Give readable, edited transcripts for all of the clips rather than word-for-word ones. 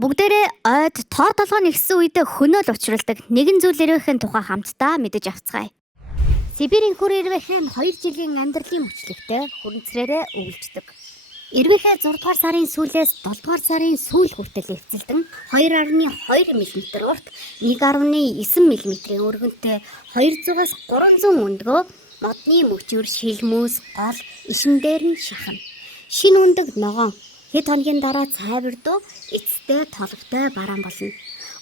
Бүгдээрээ ойд тоо толгой нэгсэн үедээ хөнөөл учруулдаг нэгэн зүйл ирвэхийн тухай хамтдаа мэдэж авцгаая. Сибирийн хүр ирвэхэн 2 жилийн амьдралын мөчлөгтэй хүрэнцрээрээ өвлждөг. Ирвэхээ 6 дугаар сарын сүүлээс 7 дугаар сарын сүүл хүртэл эвцэлдэн 2.2 мм урт 1.9 мм-ийн өргөнтэй 200-аас 300 өндгөө модны мөчөөр шилмүүс гол ишин дээр нь шахна. Шин өндөг ногоон хэд хоногийн дараа цайвардуу эцэстээ толготой бараан болно.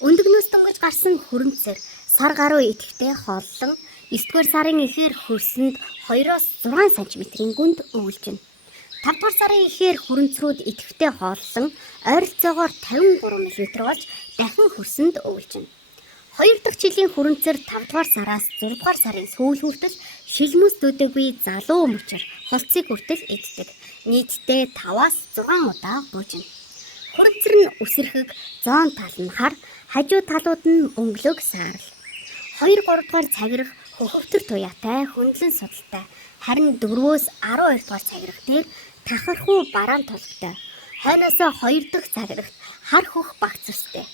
Өндөгнөөс дөнгөж гарсан хүрэнцэр сар гаруй идэвхтэй хооллон 9-р сарын эхээр хөрсөнд 2-оос 6 см-ийн гүнд өвлжинэ. 5-р сарын эхээр хүрэнцрүүд идэвхтэй хооллон ойролцоогоор 53 мм болж дахин хөрсөнд өвлжинэ. 2 дахь жилийн хүрэнцэр 5-р сараас 6-р сарын сүүл хүртэл шилмүс дүүдэггүй залуу мөчөр холцыг хүртэл иддэг. Нийтдээ 5-аас 6 удаа буужина. Хүрэнцэр нь үсэрхэг, зоон тал нь хар, хажуу талууд нь өнгөлөг саарл. 2-3 дугаар цагирах хөхөвтөр туяатай, хөндлөн судалтай. Харин 4-өөс 12 дугаар цагирах дээр тахархуу бараан толготой. Хойноосоо 2 дахь цагирахт хар хөх багц үстэй.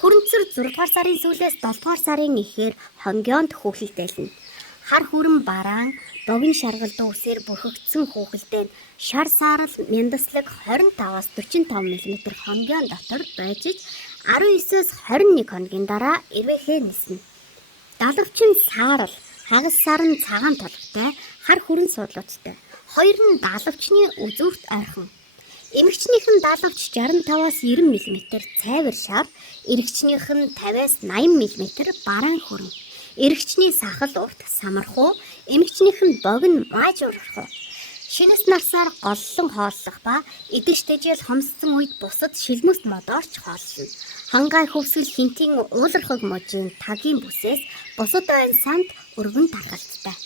Хүрэнцэр 6 дугаар сарын сүүлээс 7 дугаар сарын эхээр хонгионд хүүхэлдэлнэ. Хар хүрэн бараан, богино шаргалдуу үсээр бүрхэгдсэн хүүхэлдээ нь шар саарал мяндслаг 25-аас 45 мм хонгион дотор байж 19-өөс 21 хоногийн дараа ирвэхээ ниснэ. Далавчин саарал, хагас сарн цагаан толготой, хар хүрэн суудлуудтай. Хоёр нь далавчны үзүүрт ойрхон. Эмэгчнийх нь далавч 65-аас 90 мм цайвар шар, эрэгчнийх нь 50-аас 80 мм бараан хүрэн. Эрэгчний сахал урт самархуу, эмэгчнийх нь богино маажуурхуу. Шинэс нарсаар голлон хооллох ба идэж тэжээл хомссон үед бусад шилмүст модоорч хооллоно. Хангай хөвсгөл хинтийн уулархаг можийн тагийн бүсээс бусад ойн санд өргөн талхалттай.